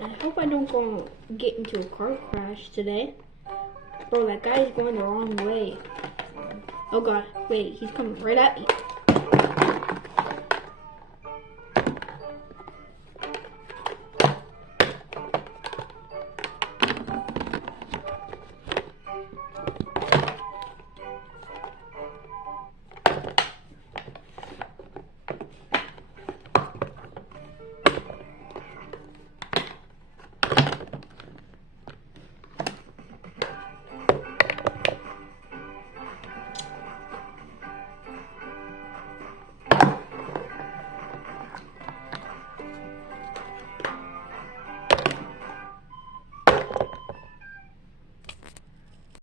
I hope I don't get into a car crash today. Bro, that guy is going the wrong way. Oh god, wait, he's coming right at me.